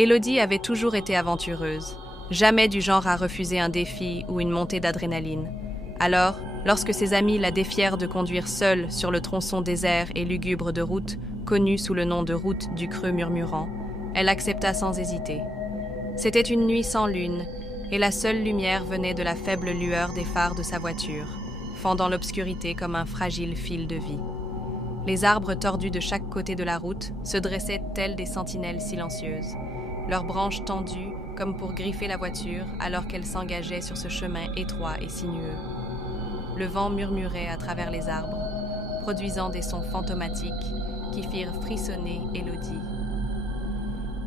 Élodie avait toujours été aventureuse, jamais du genre à refuser un défi ou une montée d'adrénaline. Alors, lorsque ses amis la défièrent de conduire seule sur le tronçon désert et lugubre de route, connue sous le nom de route du creux murmurant, elle accepta sans hésiter. C'était une nuit sans lune, et la seule lumière venait de la faible lueur des phares de sa voiture, fendant l'obscurité comme un fragile fil de vie. Les arbres tordus de chaque côté de la route se dressaient tels des sentinelles silencieuses, leurs branches tendues comme pour griffer la voiture alors qu'elle s'engageait sur ce chemin étroit et sinueux. Le vent murmurait à travers les arbres, produisant des sons fantomatiques qui firent frissonner Élodie.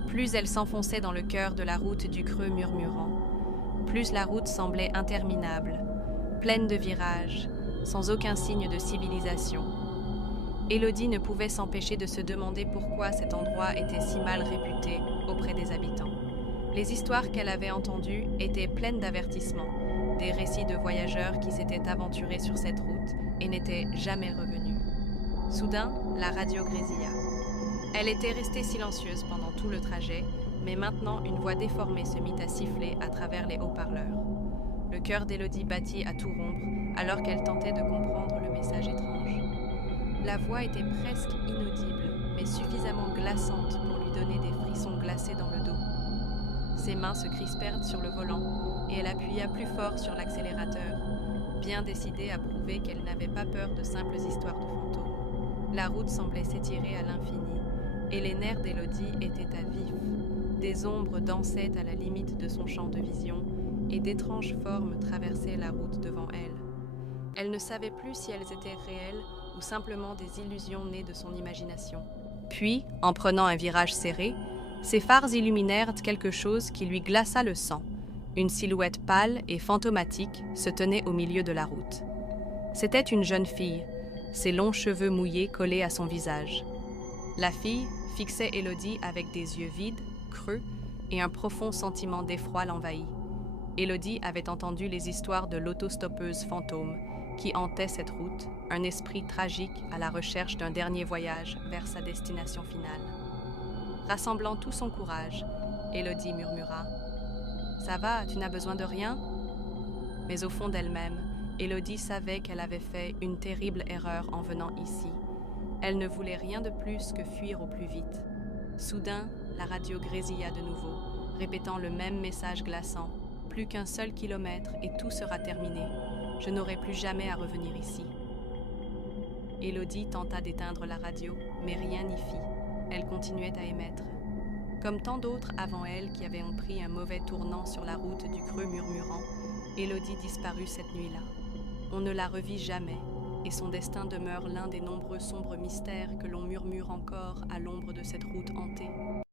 Plus elle s'enfonçait dans le cœur de la route du creux murmurant, plus la route semblait interminable, pleine de virages, sans aucun signe de civilisation. Élodie ne pouvait s'empêcher de se demander pourquoi cet endroit était si mal réputé auprès des habitants. Les histoires qu'elle avait entendues étaient pleines d'avertissements, des récits de voyageurs qui s'étaient aventurés sur cette route et n'étaient jamais revenus. Soudain, la radio grésilla. Elle était restée silencieuse pendant tout le trajet, mais maintenant une voix déformée se mit à siffler à travers les haut-parleurs. Le cœur d'Élodie battit à tout rompre alors qu'elle tentait de comprendre le message étrange. La voix était presque inaudible, mais suffisamment glaçante pour lui donner des frissons glacés dans le dos. Ses mains se crispèrent sur le volant et elle appuya plus fort sur l'accélérateur, bien décidée à prouver qu'elle n'avait pas peur de simples histoires de fantômes. La route semblait s'étirer à l'infini et les nerfs d'Élodie étaient à vif. Des ombres dansaient à la limite de son champ de vision et d'étranges formes traversaient la route devant elle. Elle ne savait plus si elles étaient réelles ou simplement des illusions nées de son imagination. Puis, en prenant un virage serré, ses phares illuminèrent quelque chose qui lui glaça le sang. Une silhouette pâle et fantomatique se tenait au milieu de la route. C'était une jeune fille, ses longs cheveux mouillés collés à son visage. La fille fixait Élodie avec des yeux vides, creux, et un profond sentiment d'effroi l'envahit. Élodie avait entendu les histoires de l'autostoppeuse fantôme qui hantait cette route, un esprit tragique à la recherche d'un dernier voyage vers sa destination finale. Rassemblant tout son courage, Élodie murmura « Ça va, tu n'as besoin de rien ?» Mais au fond d'elle-même, Élodie savait qu'elle avait fait une terrible erreur en venant ici. Elle ne voulait rien de plus que fuir au plus vite. Soudain, la radio grésilla de nouveau, répétant le même message glaçant. Plus qu'un seul kilomètre et tout sera terminé. Je n'aurai plus jamais à revenir ici. Élodie tenta d'éteindre la radio, mais rien n'y fit. Elle continuait à émettre. Comme tant d'autres avant elle qui avaient pris un mauvais tournant sur la route du creux murmurant, Élodie disparut cette nuit-là. On ne la revit jamais, et son destin demeure l'un des nombreux sombres mystères que l'on murmure encore à l'ombre de cette route hantée.